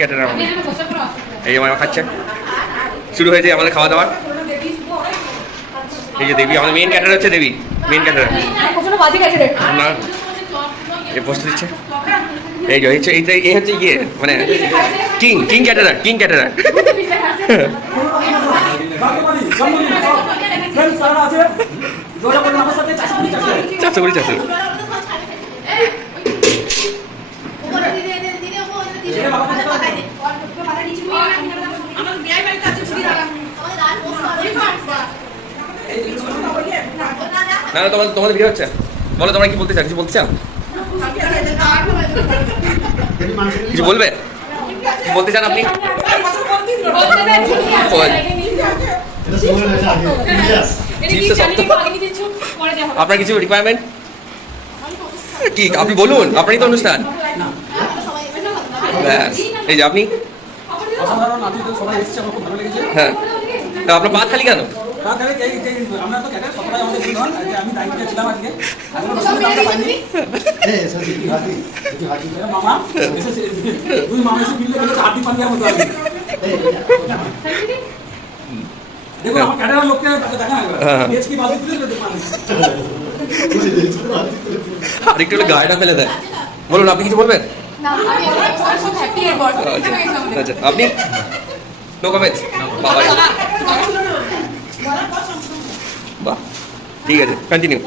Caterer এই আমার খাচ্ছে। শুরু হয়েছে আমাদের খাওয়া দাওয়া। এই যে দেবী আমাদের মেন ক্যাটারার হচ্ছে দেবী, মেন ক্যাটারার না এ বসতে দিচ্ছে। এই যে হচ্ছে এইটা এই হচ্ছে ইয়ে মানে কিং ক্যাটারার, কিং ক্যাটারার। চারশো করি চারশো। না না তোমাদের ভিডিও হচ্ছে, বলো তোমরা কি বলতে চাও, কিছু বলতে চাও, কিছু বলবে, কিছু বলতে চান আপনি? আপনার কিছু রিকোয়ারমেন্ট কি আপনি বলুন, আপনারই তো অনুষ্ঠান। এই যে আপনি হ্যাঁ, আপনার পা খালি কেন? আরেকটু গাড়িটা ফেলে দেয়। বলুন আপনি কিছু বলবেন? আচ্ছা আপনি নো কমেন্টস। বাহ ঠিক আছে, কন্টিনিউ।